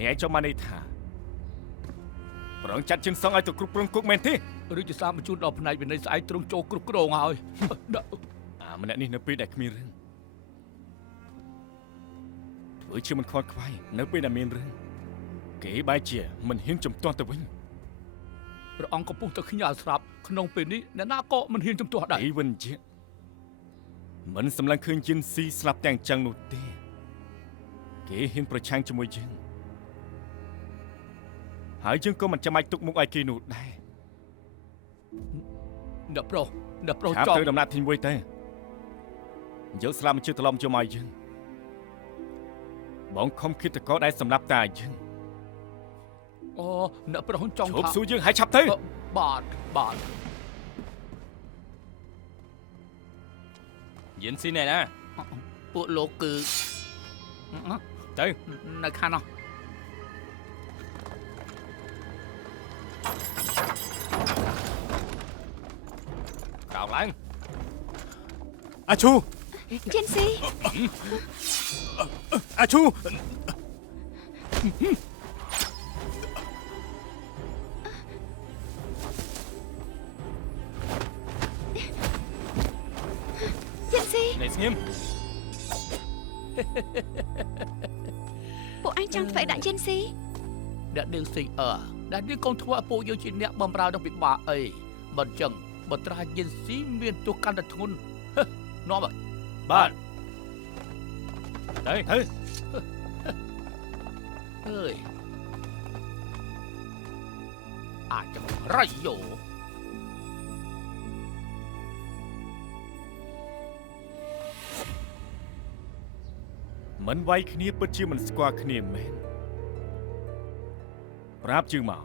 នេះឯងចង់មកនេះថាប្រងចាត់ជើងសងឲ្យទៅគ្រប់គ្រងគុកមែនទេឬជាសារបញ្ជូនដល់ផ្នែកវិន័យស្អែកទ្រង់ចូលគ្រប់គ្រងហើយម្នាក់នេះនៅពេលដែលគ្មានរឿងធ្វើជាមិនខ្វល់ខ្វាយនៅពេលដែលមានរឿងគេបែរជាមិនហ៊ានជំទាស់ទៅវិញព្រះអង្គកំពុងតែខ្ញាល់ស្រាប់ក្នុងពេលនេះអ្នកណាក៏មិនហ៊ានជំទាស់ដែរអីវិនជាមិនសម្លឹងឃើញយិនស៊ីស្លាប់ទាំងចឹងនោះទេគេហ៊ានប្រឆាំងជាមួយយើងហើយយើងក៏មិនចាំបាច់ទុកមុខឲ្យគេនោះដែរអ្នកប្រុសចង់ទៅដំណាក់ទី1ទៅយកស្លាប់មកជឿត្រឡប់យកមកយើងបងខំគិតតកដែលសម្រាប់តាយើងអូអ្នកប្រុសចង់ឈប់ស៊ូយើងហើយឆាប់ទៅបាទយិនស៊ីណែណាពួកលោកគឺទៅនៅខាងនោះក្រោកឡើងអាឈូយិនស៊ីអាឈូនេះស្ងៀមពួកអញចង់ធ្វើដាក់យិនស៊ីអ្នកនាងស៊ីដែលនាងកូនធ្វើឲ្យពួកយើងជាអ្នកបំរើដល់ពិបាកអីបើអញ្ចឹងបើត្រាយិនស៊ីមានទោសកាន់តែធ្ងន់នាំបាទទៅអើយអាចจะរៃយោមិនវាយគ្នាពិតជាមិនស្គាល់គ្នាមែនប្រាប់ជើងមក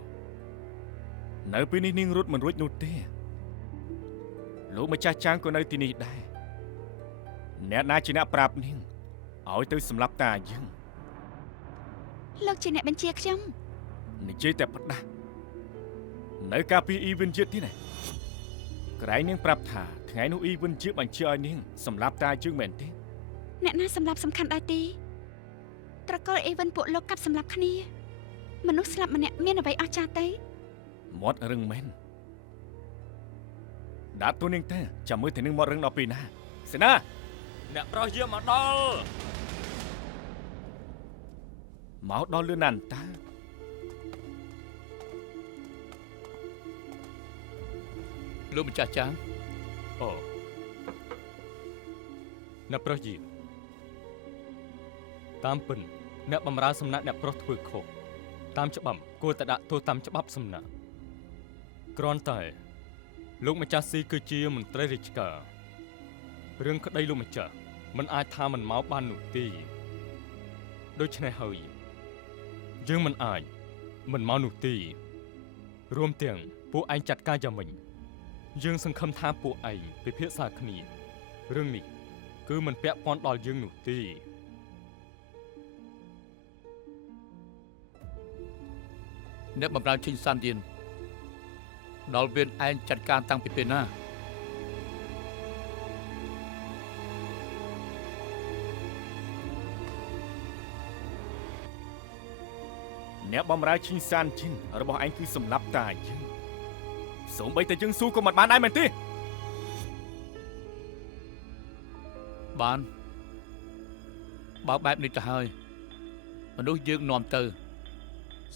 នៅពេលនេះនាងរត់មិនរួចនោះទេលោកម្ចាស់ចាងក៏នៅទីនេះដែរអ្នកណាជាអ្នកប្រាប់នាងឲ្យទៅសម្លាប់តាយើងលោកជាអ្នកបញ្ជាខ្ញុំនិយាយតែផ្ដាស់នៅការពីអ៊ីវិនជាទៀតណាក្រែងនាងប្រាប់ថាថ្ងៃនោះអ៊ីវិនជាបញ្ជាឲ្យនាងសម្លាប់តាយើងមែនទេអ្នកណាសម្លាប់សំខាន់ដែរទេត្រកូលអេវិនពួកលោកកាប់សម្លាប់គ្នាមនុស្សស្លាប់ម្នាក់មានអ្វីអស្ចារ្យទេមាត់រឹងមែនដាក់ទូនាងទៅចាំមើលទៅនឹងមាត់រឹងដល់ពេលណាសេនាអ្នកប្រុសយាមមកដល់លឿនណាស់តាលោកម្ចាស់ចាងអូអ្នកប្រុសយាមតាមពិនអ្នកបម្រើសំណាក់អ្នកប្រុសធ្វើខុសតាមច្បាប់គួរតែដាក់ទោសតាមច្បាប់សំណាក់គ្រាន់តែលោកម្ចាស់ស៊ីគឺជាមន្ត្រីរាជការរឿងក្តីលោកម្ចាស់មិនអាចថាមិនមកបាននោះទេដូច្នេះហើយយើងមិនអាចមិនមកនោះទេរួមទាំងពួកឯងចាត់ការយ៉ាងម៉េចយើងសង្ឃឹមថាពួកឯងពិភាក្សាគ្នារឿងនេះគឺមិនពាក់ព័ន្ធដល់យើងនោះទេអ្នកបម្រើឈិញសានទៀនដល់វៀនឯងចាត់ការតាំងពីពេលណាអ្នកបម្រើឈិញសានជីនរបស់ឯងគឺសម្លាប់តាយើងសូម្បីតែយើងស៊ូក៏មិនបានដែរមែនទេបានបើបែបនេះទៅហើយមនុស្សយើងនាំទៅ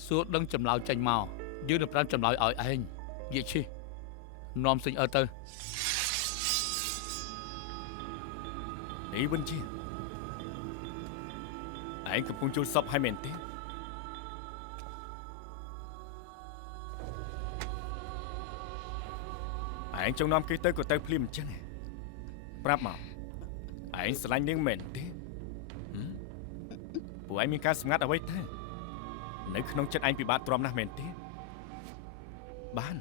សួរដឹងចម្លើយចេញមកយើងនឹងប្រាំចម្លើយឲ្យឯងយាយឈីនាំសិញអើទៅនេះវិនជាឯងកំពុងចូលសពហើយមែនទេឯងចង់នាំគេទៅក៏ទៅភ្លាមអញ្ចឹងប្រាប់មកឯងស្រឡាញ់នាងមែនទេពួកឯងមានការសម្ងាត់អ្វីទេនៅក្នុងចិត្តឯងពិបាកទ្រាំណាស់មែនទេបាន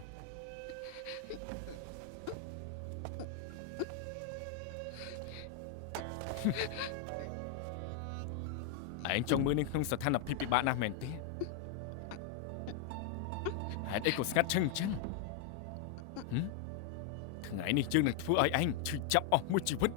ឯងចង់មើលនាងក្នុងស្ថានភាពពិបាកណាស់មែនទេហេតុអីក៏ស្ងាត់ឈឹងអញ្ចឹងថ្ងៃនេះយើងនឹងធ្វើឲ្យឯងឈឺចាប់អស់មួយជីវិត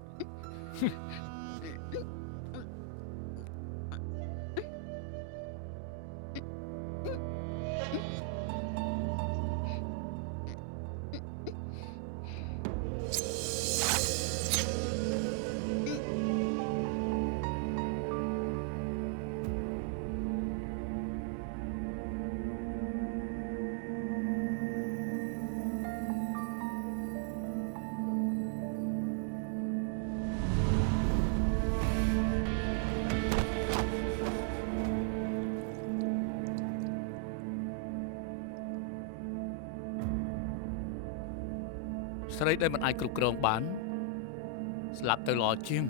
ស្រីដែលមិនអាចគ្រប់គ្រងបានស្លាប់ទៅល្អជាង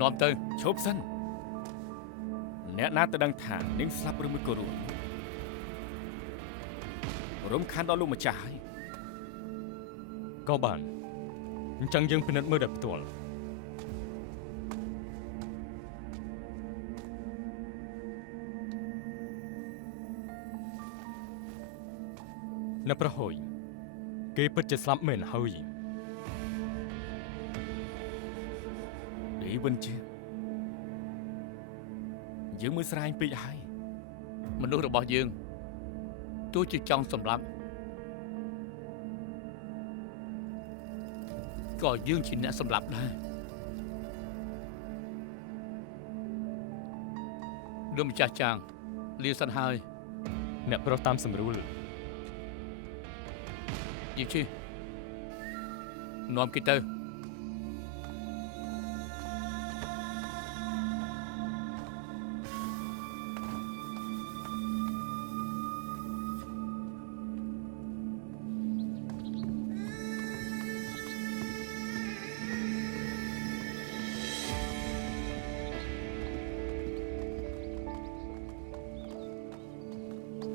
នាំទៅ ឈប់សិនអ្នកណាទៅដឹងថានាងស្លាប់ឬមួយក៏រស់រំខានដល់លោកម្ចាស់ហើយក៏បានអញ្ចឹងយើងពិនិត្យមើលដោយផ្ទាល់អ្នកប្រហុយគេពិតជាស្លាប់មែនហើយអីវិញជាយើងមើលស្រាញពេកហើយ មនុស្សរបស់យើងទោះជាចង់សម្លាប់ក៏យើងជាអ្នកសម្លាប់ដែរលោកម្ចាស់ចាងលាសិនហើយ អ្នកប្រុសតាមសម្រួល យីជីនាំគេទៅ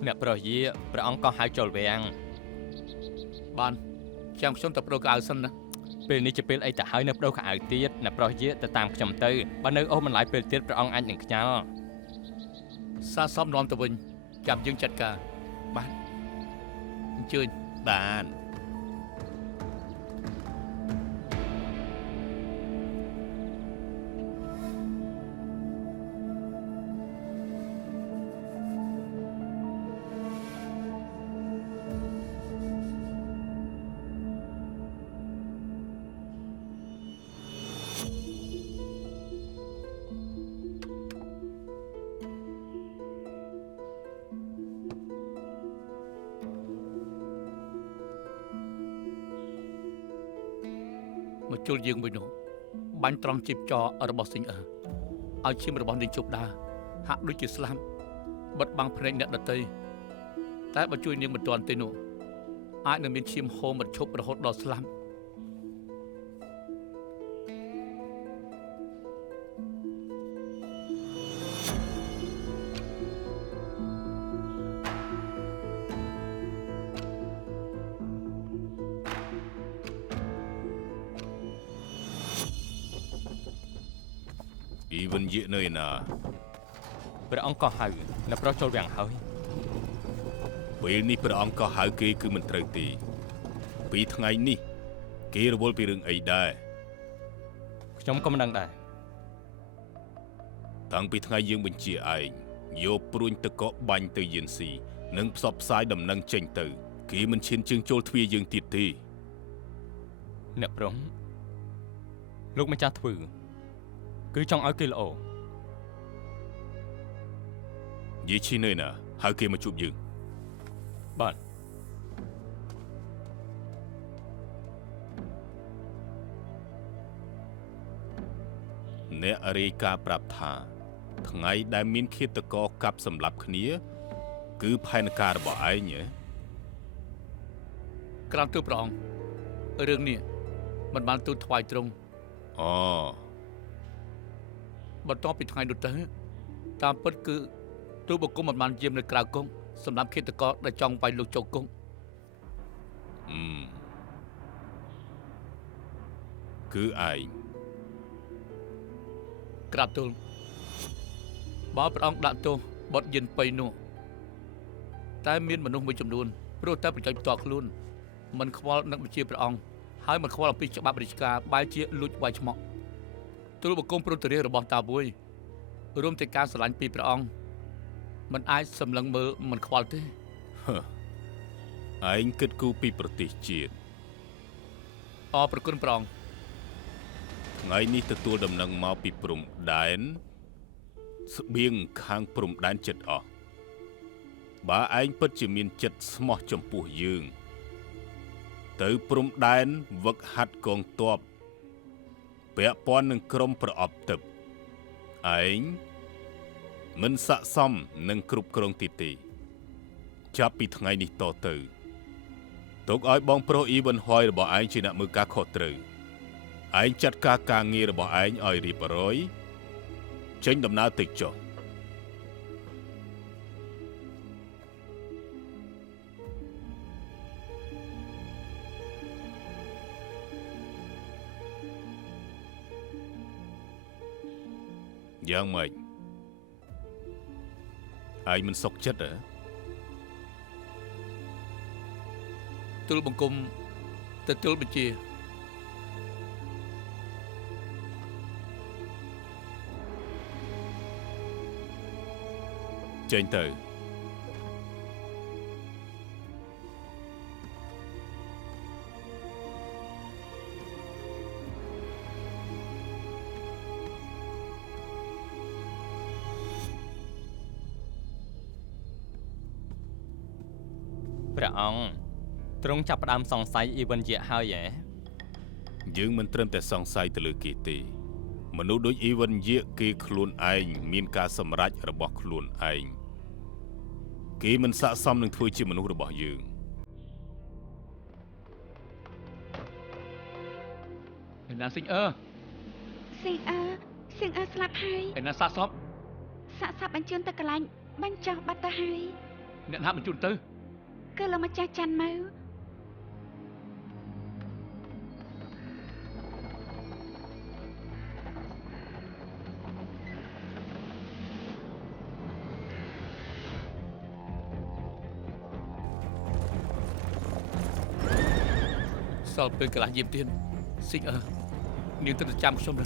អ្នកប្រយាព្រះអង្គក៏ហៅចូលវាំង បានចាំខ្ញុំទៅប្រូកៅអៅសិនណា ពេលនេះជាពេលអីទៅហើយនៅប្តូរខោអាវទៀតអ្នកប្រុសយាទៅតាមខ្ញុំទៅបើនៅអូសបន្លាយពេលទៀតព្រះអង្គអាចនឹងខ្ញាល់ សាសំនាំទៅវិញចាំយើងចាត់ការបានអញ្ជើញ បាន មកជុលយើងវិញនោះបាញ់ត្រង់ជីបចររបស់សិង្ហឲ្យឈាមរបស់នាងជប់ដើរហាក់ដូចជាស្លាប់បិទបាំងភ្នែកអ្នកដទៃតែបើជួយនាងមិនទាន់ទេនោះអាចនឹងមានឈាមហូរមិនឈប់រហូតដល់ស្លាប់ អ៊ីវិនយេនៅឯណា ព្រះអង្គក៏ហៅអ្នកប្រុសចូលវាំងហើយ ពេលនេះព្រះអង្គក៏ហៅគេគឺមិនត្រូវទេពីថ្ងៃនេះគេរវល់ពីរឿងអីដែរ ខ្ញុំក៏មិនដឹងដែរ តាំងពីថ្ងៃយើងបញ្ជាឯងយកព្រួញទឹកកកបាញ់ទៅយានស៊ីនិងផ្សព្វផ្សាយដំណឹងចេញទៅគេមិនឈានជើងចូលទ្វារយើងទៀតទេ អ្នកប្រុសលោកម្ចាស់ធ្វើគឺចង់ឲ្យគេល្អ យេឈីនៅឯណាហៅគេមកជួបយើង បាទ អ្នករាយការណ៍ប្រាប់ថាថ្ងៃដែលមានឃាតករកាប់សម្លាប់គ្នាគឺផែនការរបស់ឯងហ៎ ក្រានទូព្រះអង្គរឿងនេះមិនបានទូលថ្វាយត្រង់ អូ បន្ទាប់ពីថ្ងៃនោះទៅតាមពិតគឺទូលបង្គំមិនបានយាមនៅក្រៅគង់សម្រាប់ឃាតករដែលចង់វាយលោកចូលគង់ គឺឯង ក្រាបទូលបើព្រះអង្គដាក់ទោសបទយិនបៃនោះតែមានមនុស្សមួយចំនួនព្រោះតែប្រយោជន៍ផ្ទាល់ខ្លួនមិនខ្វល់នឹងបញ្ជាព្រះអង្គហើយមិនខ្វល់អំពីច្បាប់រាជការបែរជាលួចវាយឆ្មក់ទូលបង្គំព្រមទរារបស់តាមួយរួមទាំងការស្រឡាញ់ពីព្រះអង្គមិនអាចសម្លឹងមើលមិនខ្វល់ទេ ឯងគិតគូរពីប្រទេសជាតិ អរប្រគុណព្រះអង្គ ថ្ងៃនេះទទួលដំណឹងមកពីព្រំដែនស្បៀងខាងព្រំដែនចិត្តអស់បើឯងពិតជាមានចិត្តស្មោះចំពោះយើងទៅព្រំដែនវឹកហាត់កងទ័ពពាក់ព័ន្ធនឹងក្រុមប្រអប់ទឹកឯងមិនស័ក្តិសមនឹងគ្រប់គ្រងទៀតទេ ចាប់ពីថ្ងៃនេះតទៅទុកឲ្យបងប្រុសអ៊ីវ៉ាន់ហយរបស់ឯងជាអ្នកមើលការខុសត្រូវឯងចាត់ការការងាររបស់ឯងឲ្យរៀបរយចេញដំណើរទៅចុះយ៉ាងម៉េចឯងមិនសុខចិត្តហ៎ ទូលបង្គំទទួលបញ្ជា ចេញទៅ ព្រះអង្គទ្រង់ចាប់ផ្ដើមសង្ស័យអ៊ីវ៉ាន់យៈហើយហ៎ យើងមិនត្រឹមតែសង្ស័យទៅលើគេទេមនុស្សដូចអ៊ីវ៉ាន់យៈគេខ្លួនឯងមានការសម្រេចរបស់ខ្លួនឯងគេមិនស័ក្តិសមនឹងធ្វើជាមនុស្សរបស់យើង ឯណាសិងអើ សៀងអើស្លាប់ហើយ ឯណាសាកសព សាក់សាប់បញ្ជូនទៅកន្លែងបញ្ចុះបាត់ទៅហើយ អ្នកណាបញ្ជូនទៅ គឺលោកម្ចាស់ច័ន្ទម៉ៅ សល់ពេលកន្លះយាមទៀតសិងអើនាងទៅចាំខ្ញុំណា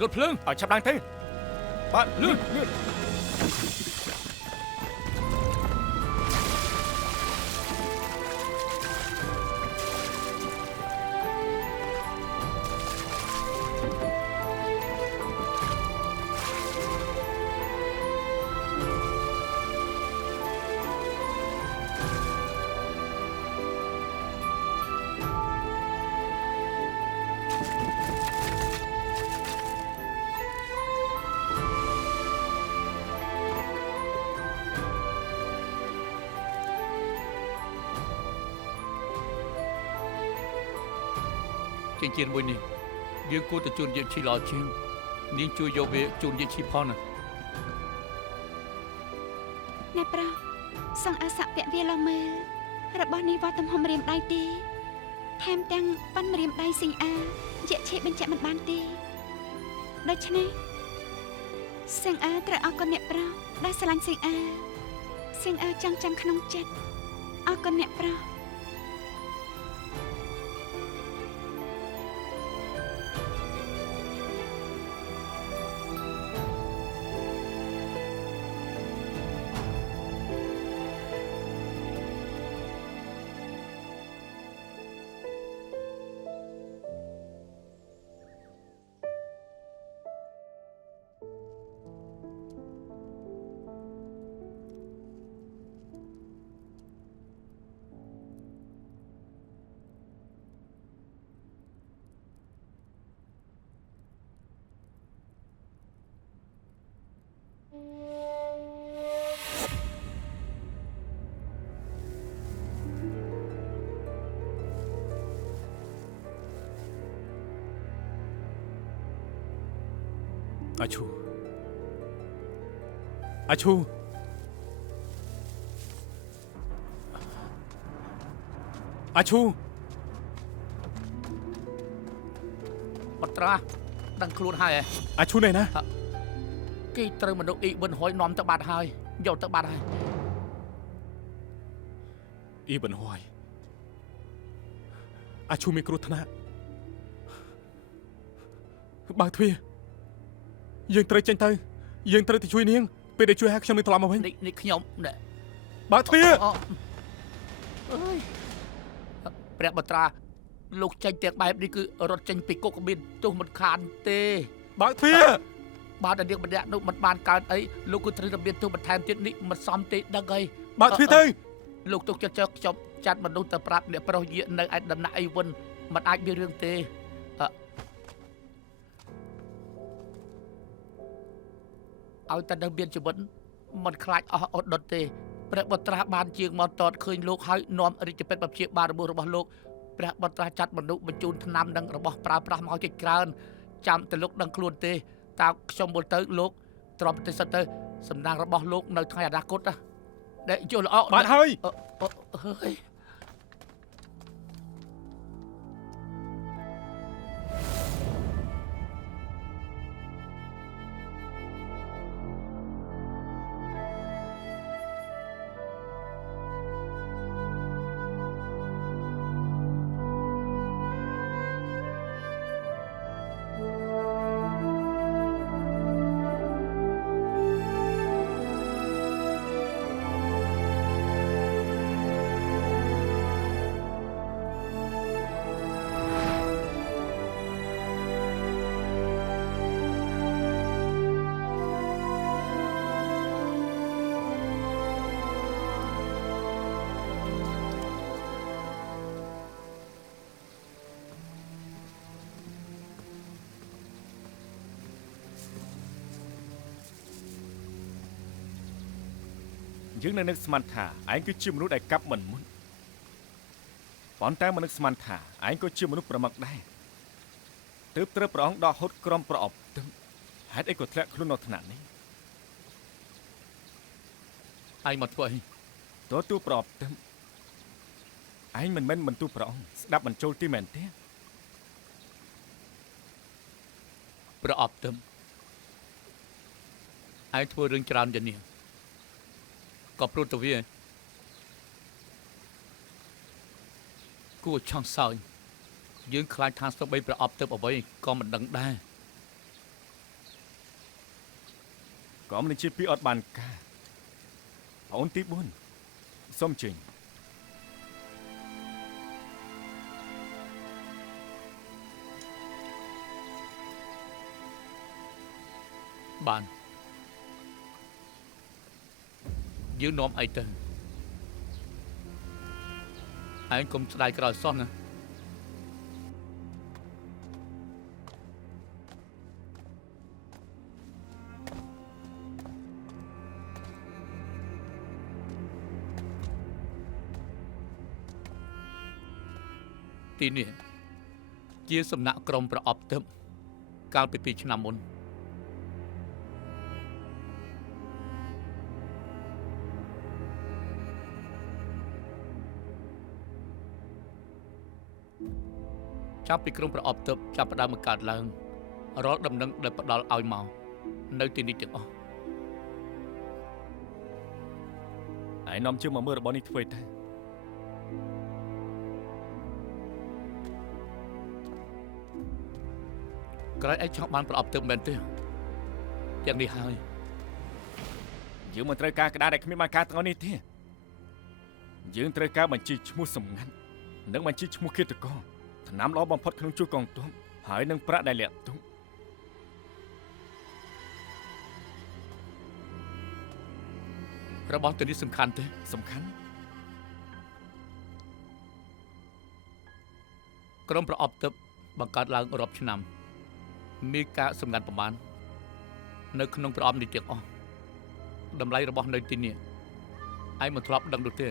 លុតភ្លើង ឲ្យឆាប់ឡើងទៅបាទ លឿន អ ចេញជៀនមួយនេះយើងគួរទៅជូនយើងឈីល្អជាងនាងជួយយកវាជូនយើងឈីផងណា អ្នកប្រុសសង្អើសាក់ពាក់វាឡមើលរបស់នេះវត្តទំហំរៀមដៃទេថែមទាំងប៉ាន់ម្រាមដៃស៊ីងអាជាក់ឆេបញ្ជាក់មិនបានទេដូច្នេះសៀងអាត្រូវអរគុណអ្នកប្រុសដែលស្រឡាញ់សៀងអាចង់ចាំក្នុងចិត្តអរគុណអ្នកប្រុស អាឈូអាឈូអាឈូ បត្រាដឹងខ្លួនហើយ អាឈូនេះណា គេត្រូវមនុស្សអ៊ីប៊ុនហុយនាំទៅបាត់ហើយយកទៅបាត់ហើយ អ៊ីប៊ុនហួយអាឈូមានគ្រោះថ្នាក់បើទ្វារយើងត្រូវចេញទៅយើងត្រូវទៅជួយនាងពេលដែលជួយឲ្យខ្ញុំនឹងត្រឡប់មកវិញ នេះខ្ញុំណែ បើទ្វារ អើយព្រះបត្រាលោកចេញទាំងបែបនេះគឺរត់ចេញពីគុកមានទោះមិនខានទេ បើទ្វារ បាទនាងម្នាក់នោះមិនបានកើតអីលោកគឺត្រូវតែមានទោសបន្ថែមទៀតនេះមិនសមទេដឹងអី បើទ្វារទៅ លោកទុកចិត្តចុះខ្ញុំចាត់មនុស្សទៅប្រាប់អ្នកប្រុសយានៅឯដំណាក់អីវិនមិនអាចមានរឿងទេឲ្យតែនៅមានជីវិតមិនខ្លាចអស់អត់ដុតទេព្រះបត្រាបានជាងមកតតឃើញលោកហើយនាំរាជពេទ្យបព្យាបាលរបស់លោកព្រះបត្រាចាត់មនុស្សបញ្ជូនថ្នាំនិងរបស់ប្រើប្រាស់មកជាច្រើនចាំតែលោកដឹងខ្លួនទេតើខ្ញុំមើលទៅលោកទ្រាំប្រទេសទៅសំណាងរបស់លោកនៅថ្ងៃអនាគតណាដែលយល់ល្អ បានហើយ ហើយ យើងនៅនឹកស្មានថាឯងគឺជាមនុស្សដែលកាប់មិនមុនប៉ុន្តែមិននឹកស្មានថាឯងក៏ជាមនុស្សប្រមាថដែរទើបត្រូវព្រះអង្គដកហូតក្រំប្រអប់ទឹមហេតុអីក៏ធ្លាក់ខ្លួននៅថ្នាក់នេះ ឯងមកធ្វើអី ទទួលប្រអប់ទឹមឯងមិនមែនបន្ទូព្រះអង្គស្ដាប់បញ្ចូលទីមែនទេ ប្រអប់ទឹមឯងធ្វើរឿងច្រើនយ៉ាងនេះក៏ព្រោះទៅវាគួរឆង់សោយយើងខ្លាចថាស្ទើរបីប្រអប់ទៅអ្វីក៏មិនដឹងដែរ ក៏មិនជាពីអត់បានការប្អូនទី4សូមជើញ បានយើងនាំអីទៅឯងកុំស្ដាយក្រោយសោះណាទីនេះជា ជាសំណាក់ក្រុមប្រអប់ទើបកាលពី2 ឆ្នាំមុនចាប់ពីក្រុមប្រអប់ទើបចាប់ផ្ដើមបង្កើតឡើងរាល់ដំណឹងដែលផ្ដល់ឲ្យមកនៅទីនេះទាំងអស់ ឯនាំជើងមកមើលរបស់នេះធ្វើតែ ក្រោយឯងចង់បានប្រអប់ទើបមែនទេយ៉ាងនេះហើយ យើងមិនត្រូវការក្តារដែលគ្មានបានការទាំងអស់នេះទេយើងត្រូវការបញ្ជីឈ្មោះសម្ងាត់និងបញ្ជីឈ្មោះឃាតករថ្នាំល្អបំផុតក្នុងជួរកងទ័ពហើយនឹងប្រាក់ដែលលាក់ទុក របស់ទៅនេះសំខាន់ទេ សំខាន់ ក្រុមប្រអប់ទើបបង្កើតឡើងរាប់ឆ្នាំមានការសម្ងាត់ប្រមាណនៅក្នុងប្រអប់នេះទាំងអស់តម្លៃរបស់នៅទីនេះឯងមិនធ្លាប់ដឹងនោះទេ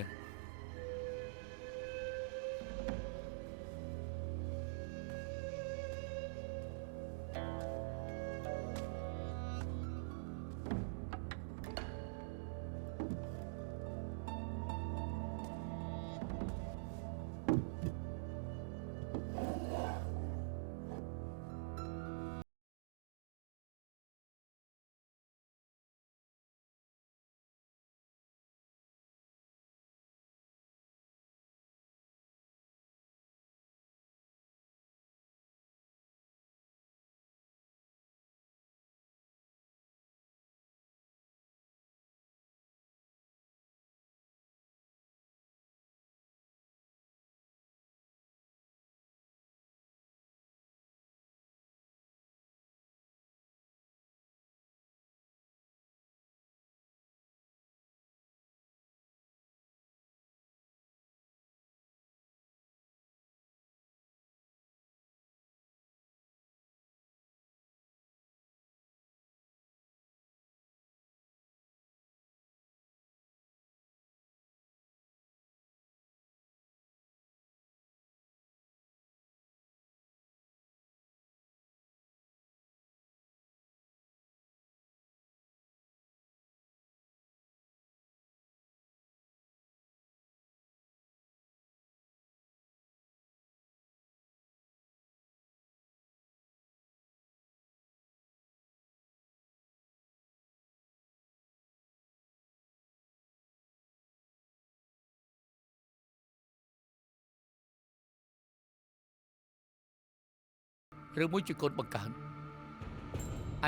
ឬមួយជាកូនបង្កើត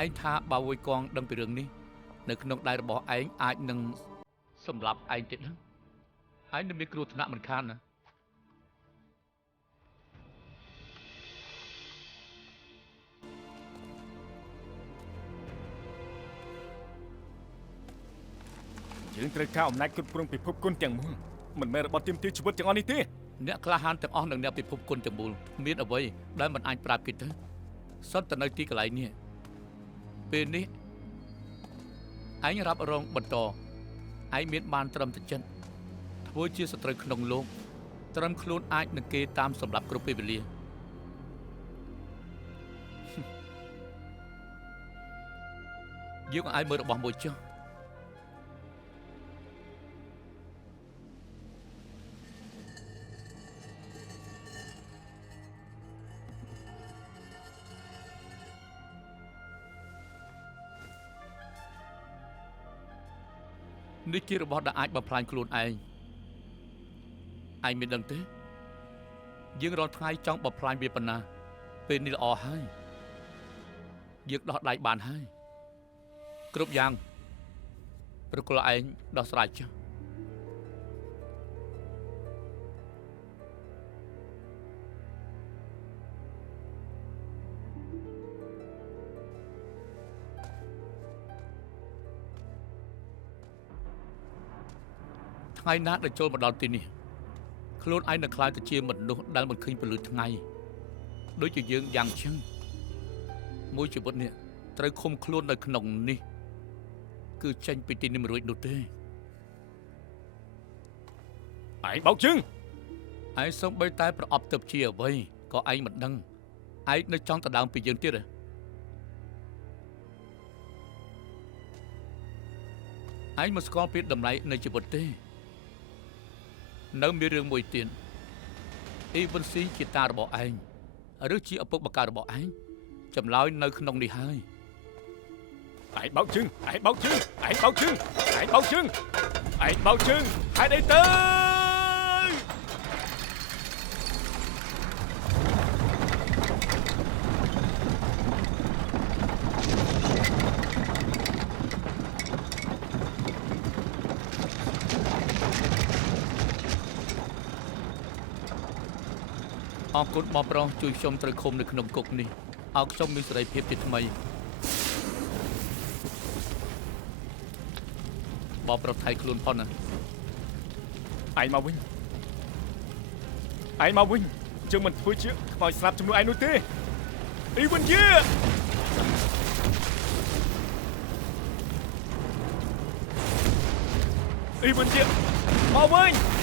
ឯងថាបើវយកងដឹងពីរឿងនេះនៅក្នុងដៃរបស់ឯងអាចនឹងសម្លាប់ឯងទៀតហ្នឹងឯងនឹងមានគ្រោះថ្នាក់មិនខានណា យើងត្រូវការអំណាចគ្រប់គ្រងពិភពគុណទាំងមូលមិនមែនរបស់ទាមទារជីវិតទាំងអស់នេះទេ អ្នកក្លាហានទាំងអស់នឹងអ្នកពិភពគុណទាំងមូលមានអ្វីដែលមិនអាចប្រាប់គេទៅសុទ្ធតែនៅទីកន្លែងនេះពេលនេះឯងរ៉ាប់រងបន្តឯងមានបានត្រឹមតែចិត្តធ្វើជាសត្រូវក្នុងលោកត្រឹមខ្លួនអាចនឹងគេតាមសម្រាប់គ្រប់ពេលវេលាយើងអាចមើលរបស់មួយចុះ នេះជារបស់ដែលអាចបំផ្លាញខ្លួនឯងមានដឹងទេយើងរាល់ថ្ងៃចង់បំផ្លាញវាប៉ុណ្ណាពេលនេះល្អហើយយើងដោះដៃបានហើយគ្រប់យ៉ាងប្រគល់ឯងដោះស្រាយចុះថ្ងៃណាដែលចូលមកដល់ទីនេះខ្លួនឯងនឹងខ្លាចទៅជាមនុស្សដែលមិនឃើញពលឺថ្ងៃដូចជាយើងយ៉ាងចឹងមួយជីវិតនេះត្រូវឃុំខ្លួននៅក្នុងនេះគឺចេញពីទីនេះមិនរួចនោះទេឯង បោកជើង ឯងសូម្បីតែប្រអប់ទៅជាអ្វីក៏ឯងមិនដឹង ឯងនៅចង់ដណ្ដើមពីយើងទៀតហ៎ឯងមិនស្គាល់ពីតម្លៃនៃជីវិតទេនៅមានរឿងមួយទៀតអ៊ីវ៉ាន់ស៊ីជាតារបស់ឯងឬជាឪពុកបការបស់ឯងចម្លើយនៅក្នុងនេះហើយឯងបោកជើងឯងបោកជើងឯងបោកជើងឯងបោកជើងឯងបោកជើងហេតុអីទៅអរគុណបងប្រុសជួយខ្ញុំត្រូវឃុំនៅក្នុងគុកនេះឲ្យខ្ញុំមានសេរីភាពជាថ្មីបងប្រុសថៃខ្លួនផុនណាឯងមកវិញឯងមកវិញយើងមិនធ្វើជាខ្មោចស្លាប់ជំនួសឯងនោះទេអ៊ីវ៉ាន់យាអ៊ីវ៉ាន់យាមកវិញ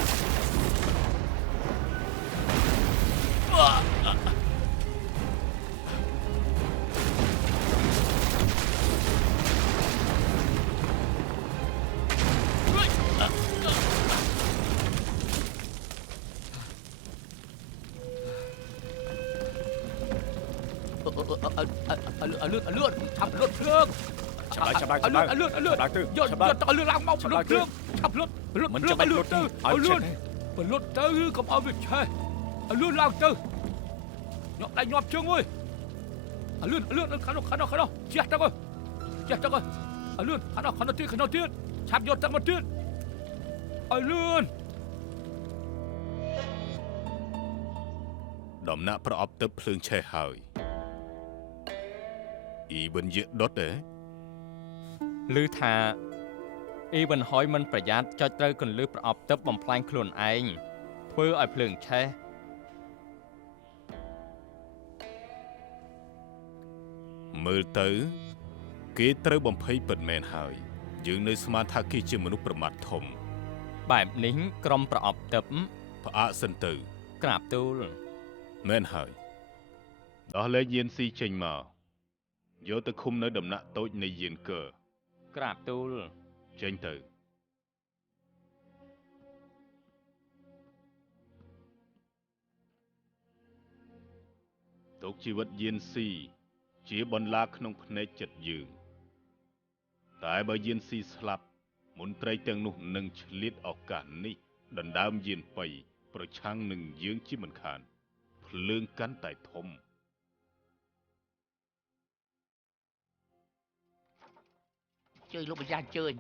លឿនឆាប់លឿនភ្លើងឆាប់ទៅយកទៅលឿនឡើងមកលឿនភ្លើងឆាប់លឿនមិនចាំបាច់លឿនទៅឲ្យលឿនបើលឿនទៅកុំឲ្យវាឆេះលឿនឡើងទៅញាប់ដៃញាប់ជើងអើយលឿនខាងនោះជះទៅអើយលឿនខាងនោះទៀតឆាប់យកទឹកមកទៀតឲ្យលឿនដំណាក់ប្រអប់ទឹកភ្លើងឆេះហើយអ៊ីវ៉ាន់យាដុតទេឮថាអ៊ីវ៉ាន់ហយមិនប្រយ័ត្នចុចត្រូវកន្លឹះប្រអប់ទឹកបំផ្លាញខ្លួនឯងធ្វើឲ្យភ្លើងឆេះមើលទៅគេត្រូវបំភ័យពិតមែនហើយយើងនៅស្មានថាគេជាមនុស្សប្រមាថធំបែបនេះក្រុមប្រអប់ទឹកផ្អាកសិនទៅក្រាបទូលមែនហើយដោះលែងយានស៊ីចេញមកយកទៅឃុំនៅដំណាក់តូចនៃយានកើក្រាបទូលចេញទៅទុកជីវិតយានស៊ីជាបន្លាក្នុងភ្នែកចិត្តយើងតែបើយានស៊ីស្លាប់មន្ត្រីទាំងនោះនឹងឆ្លៀតឱកាសនេះដណ្ដើមយានប៉ៃប្រឆាំងនឹងយើងជាមិនខានភ្លើងកាន់តែធំជើញលោកម្ចាស់ជើញ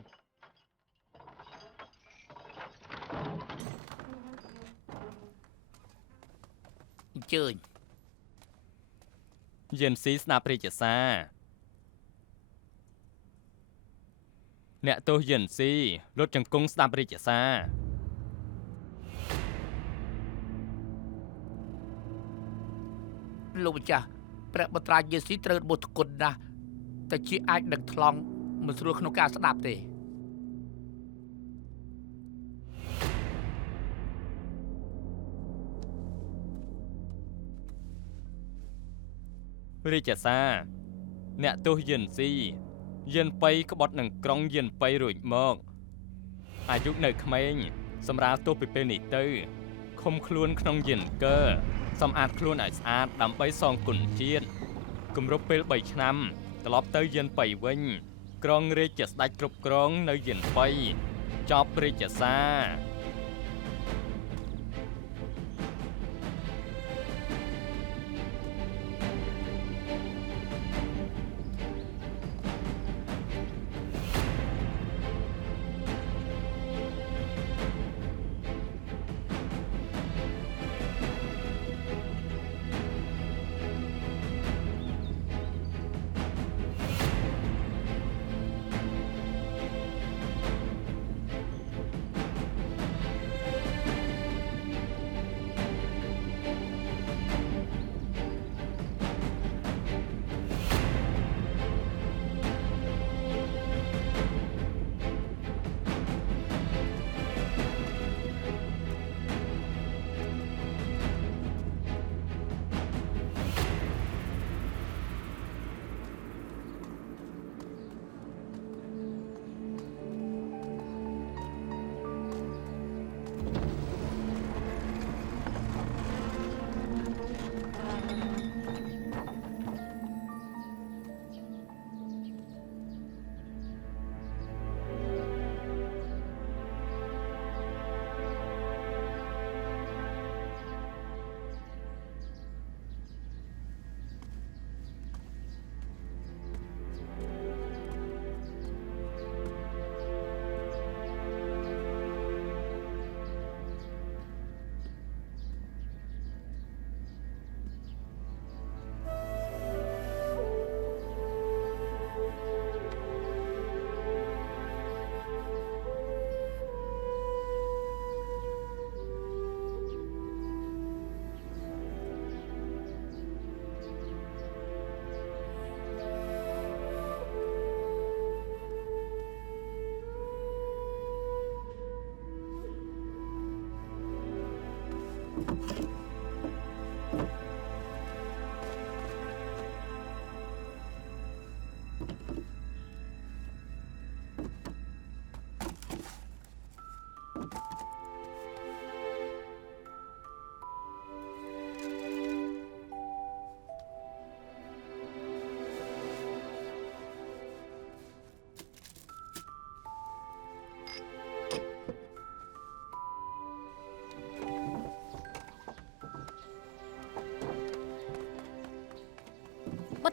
យានស៊ីស្ដាប់រាជសារអ្នកទោសយានស៊ីលុតចង្គង់ស្ដាប់រាជសារលោកម្ចាស់ព្រះបត្រាយានស៊ីត្រូវបុត្រគុណណាស់តែជាអាចដឹកថ្លង់មិនស្រួលក្នុងការស្ដាប់ទេរាជសារអ្នកទោសយានស៊ីយានប៉ៃក្បត់នឹងក្រុងយានប៉ៃរួចមកអាយុនៅក្មេងសម្រាប់ទោសពីពេលនេះទៅឃុំខ្លួនក្នុងយានកើសម្អាតខ្លួនឲ្យស្អាតដើម្បីសងគុណជាតិគម្រប់ពេល3ឆ្នាំត្រឡប់ទៅយានប៉ៃវិញក្រុងរាជស្ដេចគ្រប់គ្រងនៅយានប៉ៃចប់រាជសារ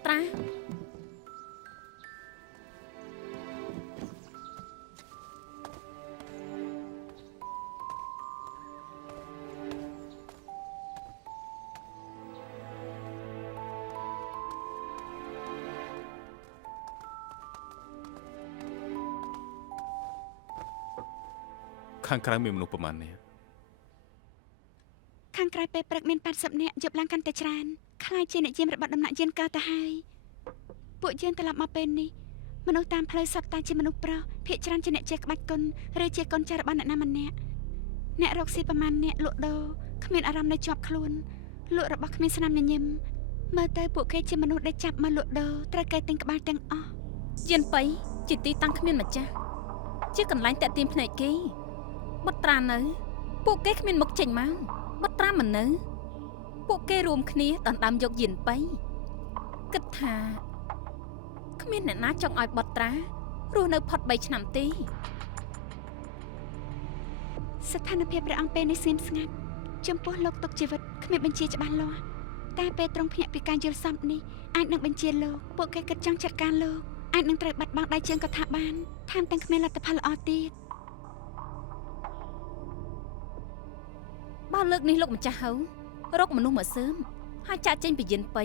ត្រាខាងក្រៅមានមនុស្សប្រមាណនេះ ខាងក្រៅពេលព្រឹកមាន80នាក់យប់ឡើងកាន់តែច្រើនខ្លាចជាអ្នកយាមរបស់ដំណាក់យានកើទៅហើយពួកយើងត្រឡប់មកពេលនេះមនុស្សតាមផ្លូវសត្វតែជាមនុស្សប្រុសភាគច្រើនជាអ្នកចេះក្បាច់គុណឬជាកូនចៅរបស់អ្នកណាម្នាក់អ្នករកស៊ីប្រមាណអ្នកលក់ដូរគ្មានអារម្មណ៍នៅជាប់ខ្លួនលក់របស់គ្មានស្នាមញញឹមមើលទៅពួកគេជាមនុស្សដែលចាប់មកលក់ដូរត្រូវគេទិញក្បាលទាំងអស់ យានប៉ៃជាទីតាំងគ្មានម្ចាស់ជាកន្លែងតាក់ទាញភ្នែកគេបត្រានៅពួកគេគ្មានមុខចេញមកបត្រាមិននៅពួកគេរួមគ្នាដណ្ដើមយកយានប៉ៃគិតថាគ្មានអ្នកណាចង់ឲ្យបត្រារស់នៅផុត3ឆ្នាំទេ ស្ថានភាពព្រះអង្គពេលនេះស្ងៀមស្ងាត់ចំពោះលោកទុកជីវិតគ្មានបញ្ជាច្បាស់លាស់តែពេលត្រង់ភ្នាក់ពីការយល់សប្តិនេះអាចនឹងបញ្ជាលោកពួកគេគិតចង់ចាត់ការលោកអាចនឹងត្រូវបាត់បង់ដៃជើងក៏ថាបានថែមទាំងគ្មានលទ្ធផលល្អទៀត បើលើកនេះលោកម្ចាស់ហៅរកមនុស្សមកសើមហើយចាក់ចេញពីយានប៉ៃ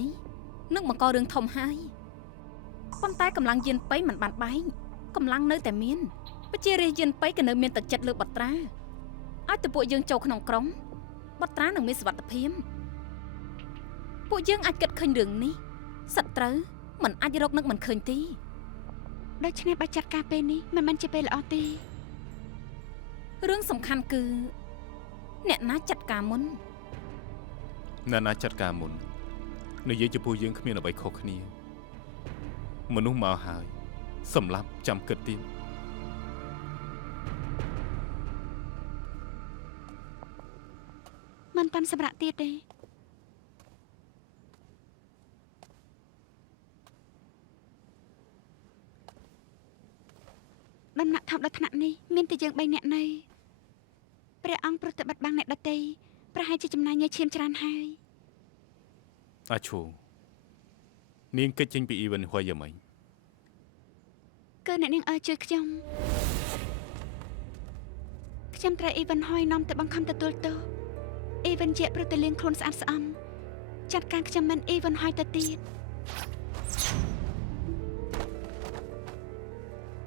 នឹងបង្ករឿងធំហើយប៉ុន្តែកម្លាំងយានប៉ៃមិនបានបែកកម្លាំងនៅតែមានប្រជារាស្ត្រយានប៉ៃក៏នៅមានទឹកចិត្តលើបត្រាឲ្យទៅពួកយើងចូលក្នុងក្រុមបត្រានឹងមានសុវត្ថិភាពពួកយើងអាចគិតឃើញរឿងនេះសត្រូវមិនអាចរកនឹកមិនឃើញទេដូច្នេះបើចាត់ការពេលនេះមិនមែនជាពេលល្អទេរឿងសំខាន់គឺ អ្នកណាចាត់ការមុន អ្នកណាចាត់ការមុននិយាយចំពោះយើងគ្មានអ្វីខុសគ្នាមនុស្សមកហើយសម្លាប់ចាំគិតទៀត មិនបានសម្រាប់ទៀតទេដំណាក់ថប់ដល់ថ្នាក់នេះមានតែយើង3នាក់នៅព្រះអង្គប្រតិបត្តិបាំងអ្នកដទៃប្រហែលជាចំណាយញើសឈាមច្រើនហើយ អាឈូនាងកិច្ចចេញពីអ៊ីវិនហួយយ៉ាងម៉េច គឺអ្នកនាងជួយខ្ញុំត្រូវអ៊ីវិនហួយនាំទៅបង្ខំទទួលទោសអ៊ីវិនជាប្រទលៀងខ្លួនស្អាតស្អំចាត់ការខ្ញុំមិនអ៊ីវិនហួយទៅទៀត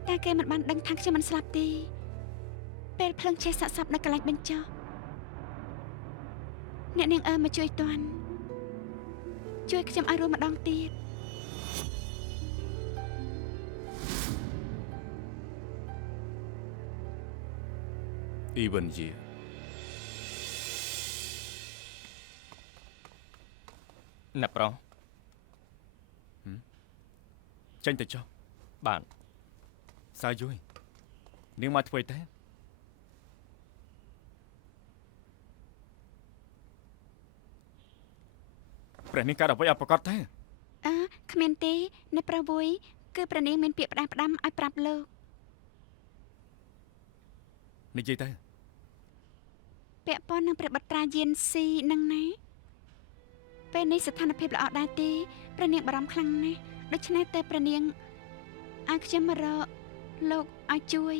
តែគេមិនបានដឹងថាខ្ញុំមិនស្លាប់ទេពេលភ្លឹងឆេះសាក់សាប់នៅកន្លែងបញ្ចុះអ្នកនាងមកជួយតាន់ជួយខ្ញុំឲ្យរស់ម្ដងទៀត អ៊ីវិនជាអ្នកប្រុស ចេញទៅចុះ បាទ សាយយយនាងមកធ្វើតែព្រះនាងកើតអ្វីអត់ប្រកាសទេ គ្មានទេអ្នកប្រវួយគឺព្រះនាងមានពាក្យផ្ដាំផ្ដាំឲ្យប្រាប់លោក និយាយទៅ ពាក់ព័ន្ធនឹងព្រះបត្រាយានស៊ីនឹងណាពេលនេះស្ថានភាពល្អដែរទេព្រះនាងបារម្ភខ្លាំងណាស់ដូច្នេះតែព្រះនាងឲ្យខ្ញុំមករកលោកឲ្យជួយ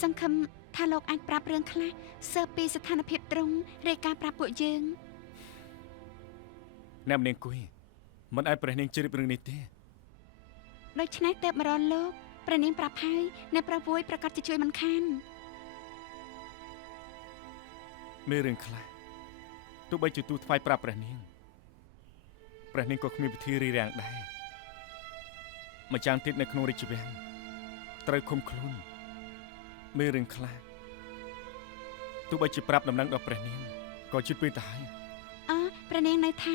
សង្ឃឹមថាលោកអាចប្រាប់រឿងខ្លះសើពីស្ថានភាពត្រង់រាយការណ៍ប្រាប់ពួកយើង អ្នកនាងគួយមិនឲ្យព្រះនាងជ្រាបរឿងនេះទេ ដូច្នេះតែមករកលោកព្រះនាងប្រាប់ហើយអ្នកប្រវួយប្រកាសជាជួយមិនខាន មានរឿងខ្លះទោះបីជាទូថ្វាយប្រាប់ព្រះនាងក៏គ្មានវិធីរីរាំងដែរម្យ៉ាងទៀតនៅក្នុងរាជវាំងត្រូវឃុំខ្លួនមានរឿងខ្លះទោះបីជាប្រាប់ដំណឹងដល់ព្រះនាងក៏ជឿពេលទៅហើយ ព្រះនាងនៅថា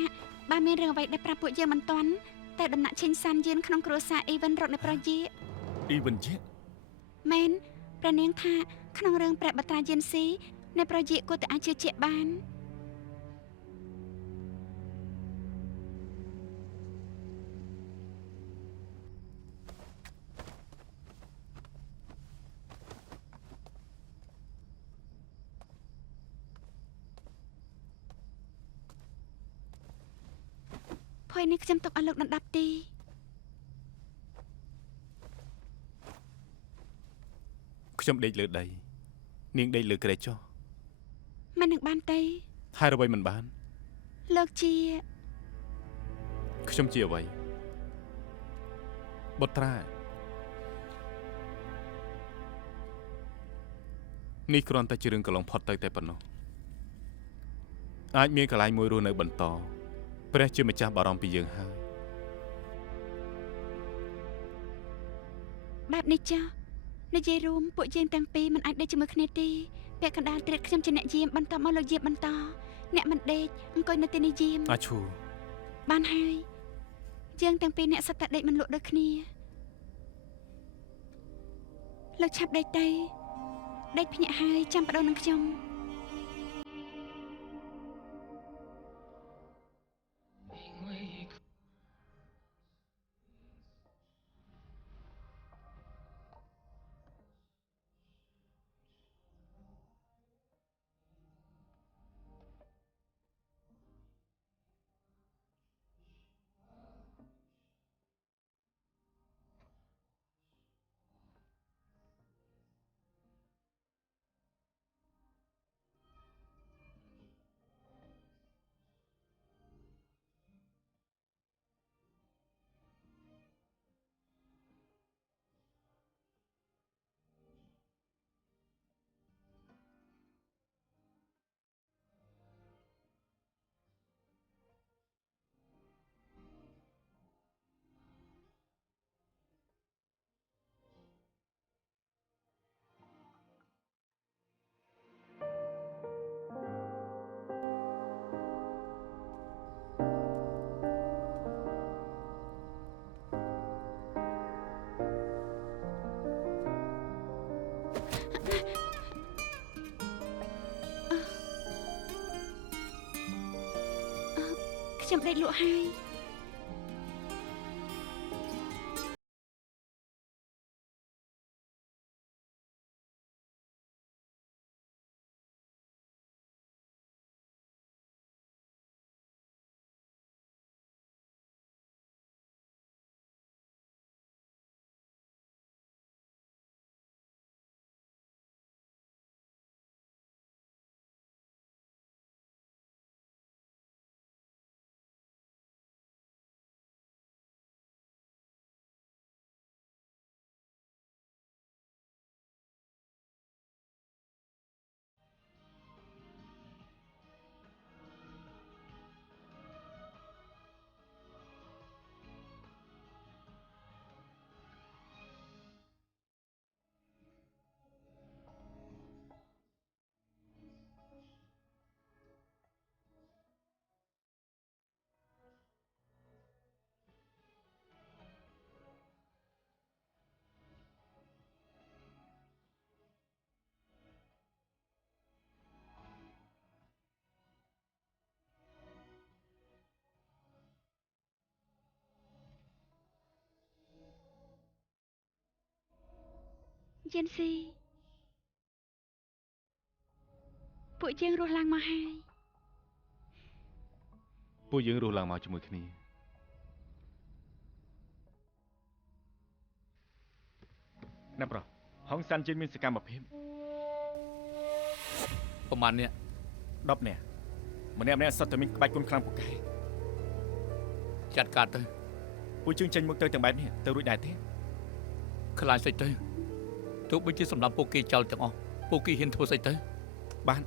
បើមានរឿងអ្វីដែលប្រាប់ពួកយើងមិនទាន់តែដំណាក់ឆេញសានយានក្នុងគ្រួសារអ៊ីវិនរត់នៅប្រយាអ៊ីវិនជា មែនព្រះនាងថាក្នុងរឿងព្រះបត្រាយានស៊ីនៅប្រយាគួរតែអាចជឿជាក់បាន ភ័យនេះខ្ញុំទុកឲ្យលោកដណ្ដប់ទី ខ្ញុំដេកលើដីនាងដេកលើគ្រែចុះ មិននឹងបានទេ ហើយអ្វីមិនបាន លោកជា ខ្ញុំជាអ្វីបុត្រានេះគ្រាន់តែជារឿងកន្លងផុតទៅតែប៉ុណ្ណោះអាចមានកន្លែងមួយរស់នៅបន្តព្រះជាម្ចាស់បារម្ភពីយើងហើយ បែបនេះចាស់និយាយរួមពួកយើងទាំងពីរមិនអាចដេកជាមួយគ្នាទេពាក់កណ្ដាលត្រិតខ្ញុំជាអ្នកយាមបន្តមកលោកយាមបន្តអ្នកមិនដេកអង្គុយនៅទីនេះយាម អាឈូ បានហើយយើងទាំងពីរអ្នកសិតតែដេកមិនលក់ដូចគ្នាលោកឆាប់ដេកទៅដេកភ្ញាក់ហើយចាំបដូរនឹងខ្ញុំ ខ្ញុំដេកលក់ហើយ យិនស៊ីពួកយើងរស់ឡើងមកហើយ ពួកយើងរស់ឡើងមកជាមួយគ្នាណាប្រុសហុងសាន់ជិនមានសកម្មភាព ប្រហែលនេះ 10នាក់ម្នាក់សុទ្ធតែមានក្បាច់គុណខ្លាំងពូកែ ចាត់ការទៅ ពួកយើងចេញមកទៅទាំងបែបនេះទៅរួចដែរទេ ខ្លាចស្អីទៅទោះបីជាសម្រាប់ពួកគេចោលទាំងអស់ពួកគេហ៊ានធ្វើស្អីទៅ បាន